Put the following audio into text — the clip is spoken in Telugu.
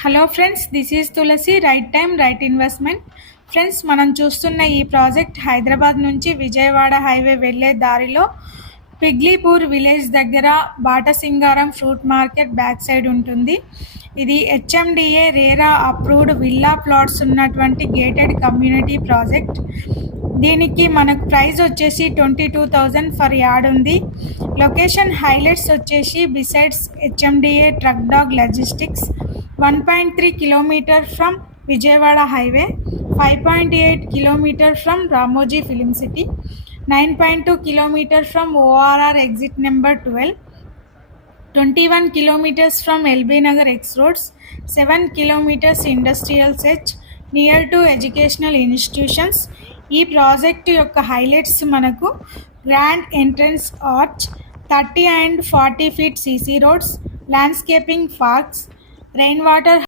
Hello friends, this is Tulasi. Right time right investment. Friends, మనం చూస్తున్న ఈ ప్రాజెక్ట్ హైదరాబాద్ నుంచి విజయవాడ హైవే వెళ్ళే దారిలో పిగ్లీపూర్ విలేజ్ దగ్గర Batasingaram fruit market back side ఉంటుంది. ఇది HMDA RERA approved villa plots ఉన్నటువంటి గేటెడ్ కమ్యూనిటీ ప్రాజెక్ట్. దీనికి మనకు ప్రైస్ వచ్చేసి 22,000 ఫర్ యార్డ్ ఉంది. లొకేషన్ హైలైట్స్ వచ్చేసి besides HMDA truck dog logistics, 1.3 kilometre from Vijayawada highway, 5.8 kilometre from Ramoji film city, 9.2 kilometre from ORR exit number 12, 21 kilometers from LB Nagar X roads, 7 kilometers industrial edge, near to educational institutions. ఈ ప్రాజెక్ట్ యొక్క హైలైట్స్ మనకు grand entrance arch, 30 and 40 feet CC roads, landscaping parks, rain water